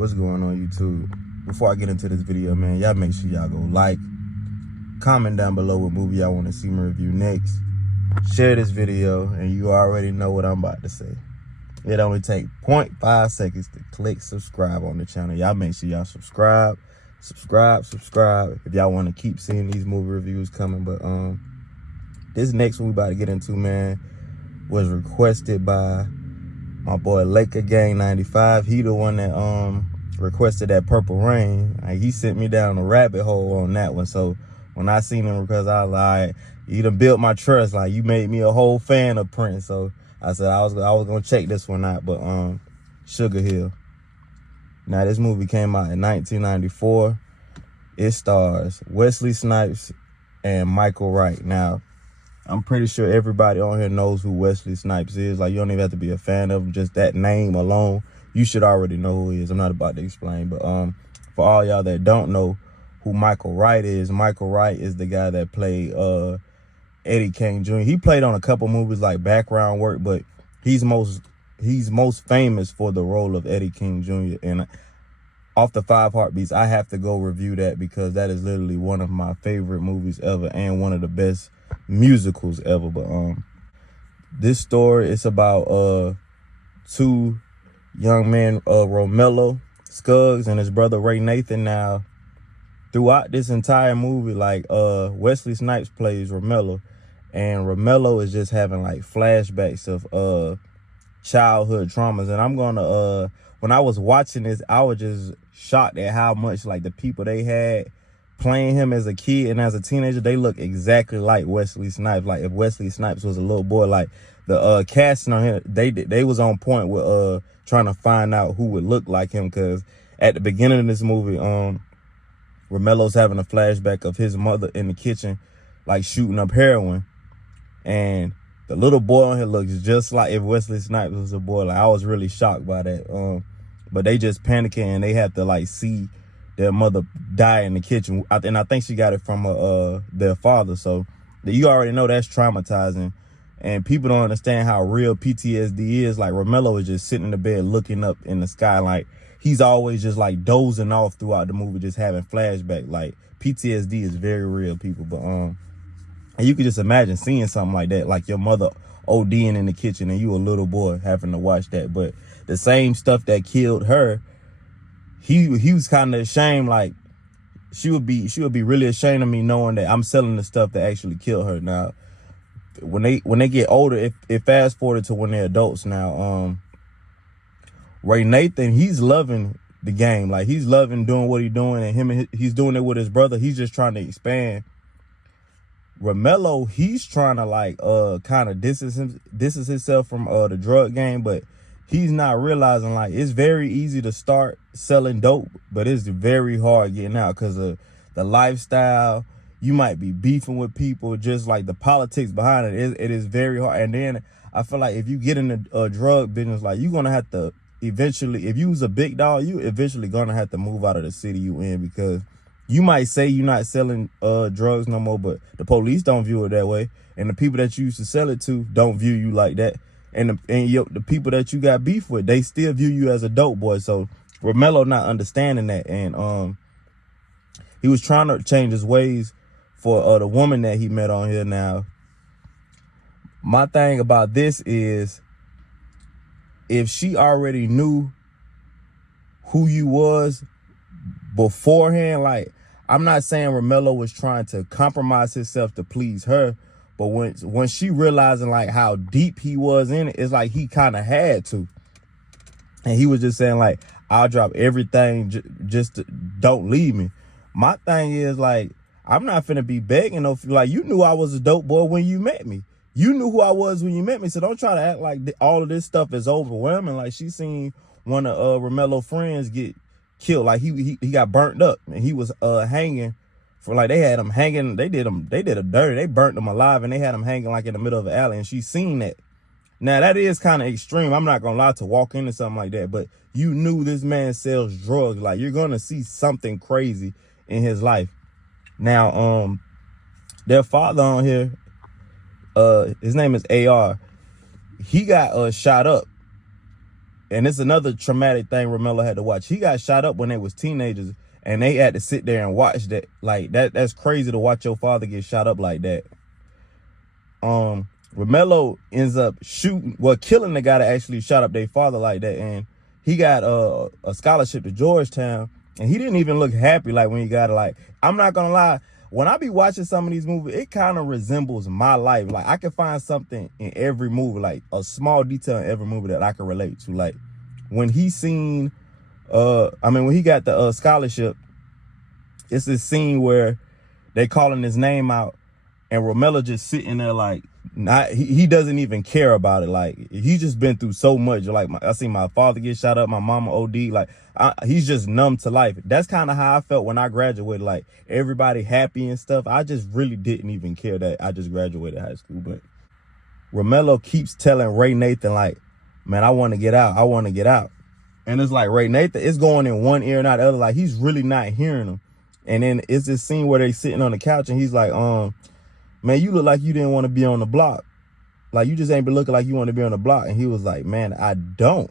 What's going on, YouTube? Before I get into this video, man, y'all make sure y'all go like, comment down below what movie y'all want to see me review next, share this video, and you already know what I'm about to say. It only take 0.5 seconds to click subscribe on the channel. Y'all make sure y'all subscribe if y'all want to keep seeing these movie reviews coming. But this next one we about to get into, man, was requested by my boy Laker Gang 95. He the one that requested that Purple Rain. Like, he sent me down a rabbit hole on that one. So when I seen him, because I was like, you done built my trust. Like, you made me a whole fan of Prince. So I said I was gonna check this one out. But Sugar Hill. Now, this movie came out in 1994. It stars Wesley Snipes and Michael Wright. Now, I'm pretty sure everybody on here knows who Wesley Snipes is. Like, you don't even have to be a fan of him. Just that name alone, you should already know who he is. I'm not about to explain. But for all y'all that don't know who Michael Wright is the guy that played Eddie King Jr. He played on a couple movies like background work, but he's most famous for the role of Eddie King Jr. And Off the Five Heartbeats, I have to go review that because that is literally one of my favorite movies ever and one of the best musicals ever. But this story is about two young men, Romello Scruggs and his brother Ray Nathan. Now, throughout this entire movie, like, Wesley Snipes plays Romello, and Romello is just having like flashbacks of childhood traumas. And I'm gonna when I was watching this, I was just shocked at how much like the people they had playing him as a kid and as a teenager, they look exactly like Wesley Snipes. Like, if Wesley Snipes was a little boy, like the casting on him, they was on point with trying to find out who would look like him. Because at the beginning of this movie, Romello's having a flashback of his mother in the kitchen, like shooting up heroin, and the little boy on here looks just like if Wesley Snipes was a boy. Like, I was really shocked by that. But they just panicking and they have to like see their mother die in the kitchen. And I think she got it from their father. So you already know that's traumatizing. And people don't understand how real PTSD is. Like, Romello is just sitting in the bed looking up in the sky. Like, he's always just like dozing off throughout the movie, just having flashback. Like, PTSD is very real, people. But and you can just imagine seeing something like that, like your mother ODing in the kitchen and you a little boy having to watch that. But the same stuff that killed her, he was kind of ashamed. Like, she would be really ashamed of me knowing that I'm selling the stuff that actually killed her. Now, when they get older, it fast forwarded to when they're adults now. Ray Nathan, he's loving the game. Like, he's loving doing what he's doing, and he's doing it with his brother. He's just trying to expand. Romello, he's trying to like kind of distance himself from the drug game, but he's not realizing like it's very easy to start selling dope, but it's very hard getting out because of the lifestyle. You might be beefing with people, just like the politics behind it. It is very hard. And then I feel like if you get in the drug business, like, you're gonna have to eventually, if you was a big dog, you eventually gonna have to move out of the city you in, because you might say you're not selling drugs no more, but the police don't view it that way, and the people that you used to sell it to don't view you like that, and the people that you got beef with, they still view you as a dope boy. So Romello not understanding that, and he was trying to change his ways for the woman that he met on here. Now, my thing about this is, if she already knew who you was beforehand, like, I'm not saying Romello was trying to compromise himself to please her, but when she realizing like how deep he was in it, it's like he kind of had to. And he was just saying like, I'll drop everything, just don't leave me. My thing is, like, I'm not finna be begging no, like, you knew I was a dope boy when you met me. You knew who I was when you met me, so don't try to act like all of this stuff is overwhelming. Like, she seen one of Romello's friends get killed. Like, he got burnt up, and he was hanging for, like, they had him hanging. They did a dirty. They burnt him alive, and they had him hanging like in the middle of an alley, and she seen that. Now, that is kind of extreme. I'm not gonna lie, to walk into something like that, but you knew this man sells drugs. Like, you're gonna see something crazy in his life. Now, their father on here, his name is AR. He got shot up and it's another traumatic thing Romello had to watch. He got shot up when they was teenagers, and they had to sit there and watch that. Like that's crazy to watch your father get shot up like that. Romello ends up killing the guy that actually shot up their father like that, and he got a scholarship to Georgetown, and he didn't even look happy like when he got it. Like, I'm not gonna lie, when I be watching some of these movies, it kind of resembles my life. Like, I can find something in every movie, like a small detail in every movie that I can relate to. Like, when he when he got the scholarship, it's this scene where they calling his name out, and Romello just sitting there like, he doesn't even care about it. Like, he's just been through so much. Like, I seen my father get shot up, my mama OD. Like, he's just numb to life. That's kind of how I felt when I graduated. Like, everybody happy and stuff. I just really didn't even care that I just graduated high school. But Romello keeps telling Ray Nathan, like, man, I want to get out. I want to get out. And it's like Ray Nathan, it's going in one ear, not the other. Like, he's really not hearing him. And then it's this scene where they sitting on the couch, and he's like, man, you look like you didn't want to be on the block. Like, you just ain't been looking like you want to be on the block. And he was like, man, I don't.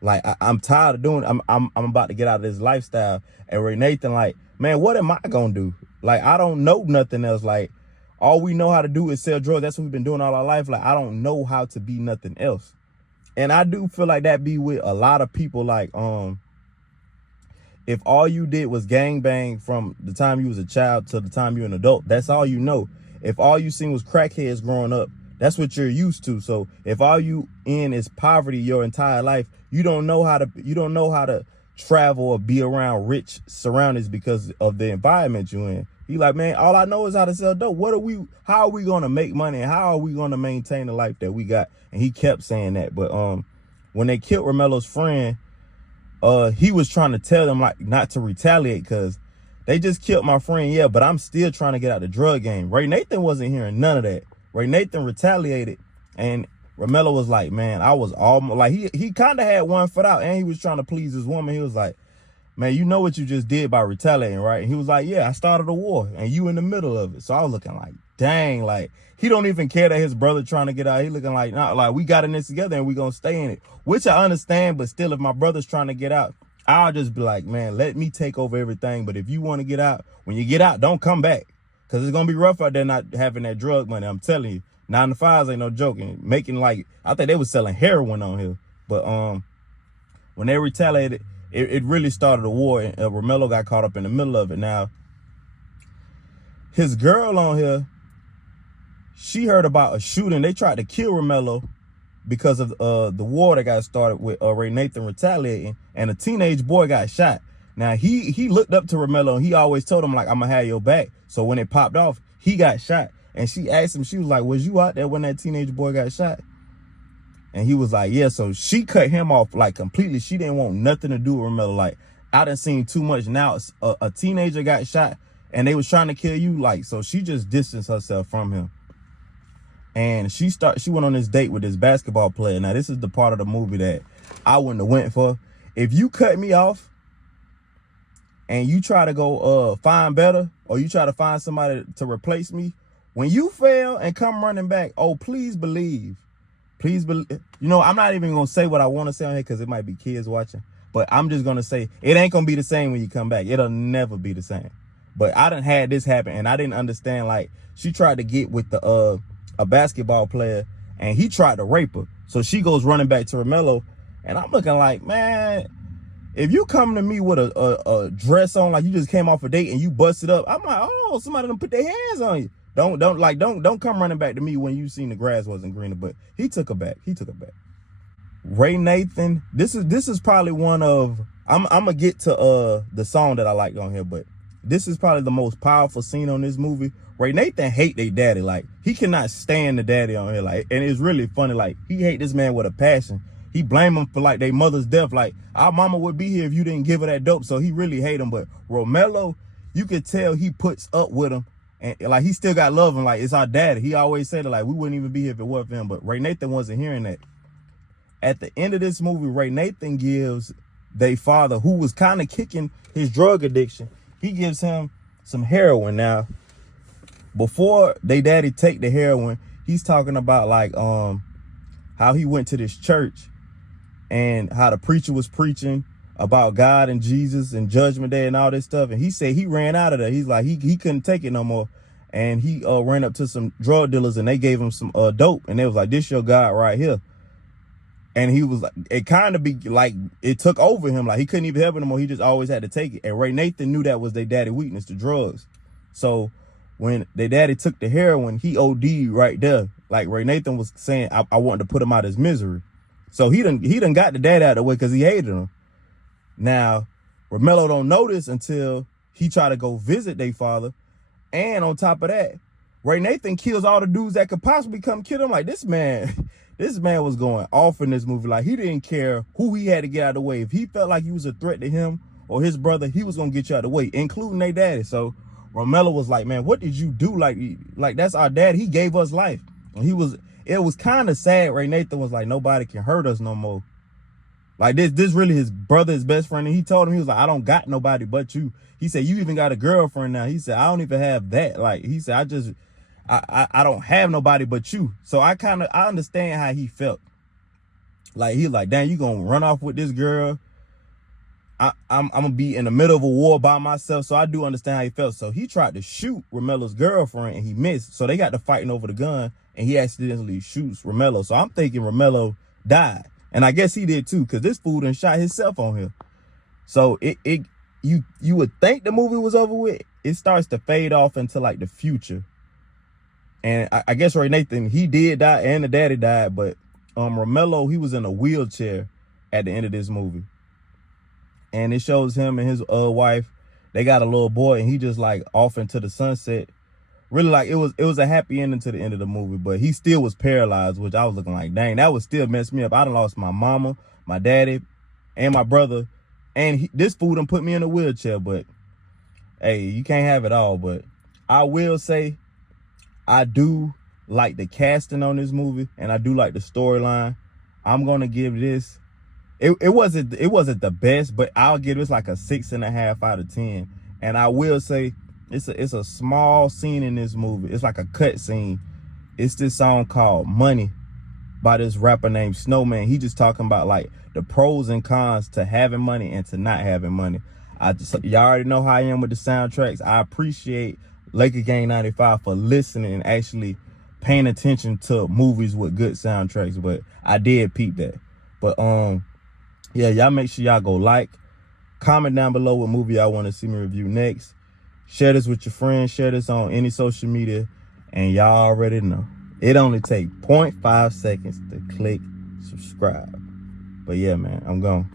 Like, I'm tired of doing it. I'm about to get out of this lifestyle. And Ray Nathan like, man, what am I going to do? Like, I don't know nothing else. Like, all we know how to do is sell drugs. That's what we've been doing all our life. Like, I don't know how to be nothing else. And I do feel like that be with a lot of people. Like, if all you did was gangbang from the time you was a child to the time you're an adult, that's all you know. If all you seen was crackheads growing up, that's what you're used to. So if all you in is poverty your entire life, you don't know how to travel or be around rich surroundings because of the environment you're in. He like, man, all I know is how to sell dope. How are we gonna make money, and how are we gonna maintain the life that we got? And he kept saying that. But when they killed Romello's friend, he was trying to tell them like not to retaliate because they just killed my friend, yeah, but I'm still trying to get out the drug game. Ray Nathan wasn't hearing none of that. Ray Nathan retaliated, and Romello was like, man, I was almost like, he kind of had one foot out, and he was trying to please his woman. He was like, man, you know what you just did by retaliating, right? And he was like, yeah, I started a war, and you in the middle of it. So I was looking like, dang, like, he don't even care that his brother trying to get out. He looking like, nah, like, we got in this together, and we gonna stay in it, which I understand, but still, if my brother's trying to get out, I'll just be like, man, let me take over everything. But if you want to get out, when you get out, don't come back. Because it's going to be rough out there not having that drug money. I'm telling you, 9 to 5s ain't no joking. Making like, I think they was selling heroin on here. But when they retaliated, it really started a war. And Romello got caught up in the middle of it. Now, his girl on here, she heard about a shooting. They tried to kill Romello because of the war that got started with Ray Nathan retaliating, and a teenage boy got shot. Now, he looked up to Romello, and he always told him, like, I'm going to have your back. So when it popped off, he got shot. And she asked him, she was like, was you out there when that teenage boy got shot? And he was like, yeah. So she cut him off, like, completely. She didn't want nothing to do with Romello. Like, I done seen too much. Now, a teenager got shot, and they was trying to kill you. Like, so she just distanced herself from him. And she went on this date with this basketball player. Now, this is the part of the movie that I wouldn't have went for. If you cut me off and you try to go find better, or you try to find somebody to replace me, when you fail and come running back, oh, please believe. Please believe. You know, I'm not even going to say what I want to say on here because it might be kids watching. But I'm just going to say it ain't going to be the same when you come back. It'll never be the same. But I done had this happen, and I didn't understand. Like, she tried to get with a basketball player, and he tried to rape her. So she goes running back to Romello, and I'm looking like, man, if you come to me with a dress on, like you just came off a date and you busted up, I'm like, oh, somebody done put their hands on you. Don't come running back to me when you seen the grass wasn't greener. But he took her back. He took her back. Ray Nathan, this is probably one of, I'm gonna get to the song that I liked on here, but this is probably the most powerful scene on this movie. Ray Nathan hate their daddy. Like, he cannot stand the daddy on here. Like, and it's really funny. Like, he hate this man with a passion. He blame him for like their mother's death. Like, our mama would be here if you didn't give her that dope. So he really hate him. But Romello, you could tell he puts up with him, and like he still got love him. Like, it's our daddy. He always said it, like, we wouldn't even be here if it wasn't for him. But Ray Nathan wasn't hearing that. At the end of this movie, Ray Nathan gives their father, who was kind of kicking his drug addiction, he gives him some heroin. Now, before they daddy take the heroin, he's talking about like how he went to this church, and how the preacher was preaching about God and Jesus and Judgment Day and all this stuff. And he said he ran out of there. He's like, he couldn't take it no more. And he ran up to some drug dealers and they gave him some dope. And they was like, this your God right here. And he was like, it kind of be like, it took over him. Like he couldn't even help it anymore. He just always had to take it. And Ray Nathan knew that was their daddy weakness, the drugs. So when their daddy took the heroin, he OD'd right there. Like Ray Nathan was saying, I wanted to put him out of his misery. So he done got the dad out of the way because he hated him. Now, Romello don't know this until he try to go visit their father. And on top of that, Ray Nathan kills all the dudes that could possibly come kill him. Like this man was going off in this movie. Like he didn't care who he had to get out of the way. If he felt like he was a threat to him or his brother, he was gonna get you out of the way, including their daddy. So Romello was like, man, what did you do? Like that's our dad. He gave us life. And it was kind of sad. Ray Nathan was like, nobody can hurt us no more. Like this really his brother, his best friend. And he told him, he was like, I don't got nobody but you. He said, you even got a girlfriend now. He said, I don't even have that. Like he said, I don't have nobody but you. So I understand how he felt. Like he like, dang, you gonna run off with this girl? I'm gonna be in the middle of a war by myself. So I do understand how he felt. So he tried to shoot Romello's girlfriend and he missed. So they got to fighting over the gun and he accidentally shoots Romello. So I'm thinking Romello died. And I guess he did too, because this fool done shot himself on here. So you would think the movie was over with. It starts to fade off into like the future. And I guess Ray Nathan, he did die and the daddy died, but Romello, he was in a wheelchair at the end of this movie. And it shows him and his wife, they got a little boy and he just like off into the sunset. Really like it was a happy ending to the end of the movie, but he still was paralyzed, which I was looking like, dang, that would still mess me up. I done lost my mama, my daddy, and my brother. And this fool done put me in a wheelchair, but hey, you can't have it all. But I will say, I do like the casting on this movie, and I do like the storyline. I'm gonna give this. It wasn't the best, but I'll give this like a 6.5 out of 10. And I will say it's a small scene in this movie. It's like a cut scene. It's this song called Money by this rapper named Snowman. He just talking about like the pros and cons to having money and to not having money. Y'all already know how I am with the soundtracks. I appreciate Laker Gang 95 for listening and actually paying attention to movies with good soundtracks, but I did peep that. But yeah, y'all make sure y'all go like, comment down below what movie y'all want to see me review next. Share this with your friends, share this on any social media, and y'all already know. It only takes 0.5 seconds to click subscribe. But yeah, man, I'm gone.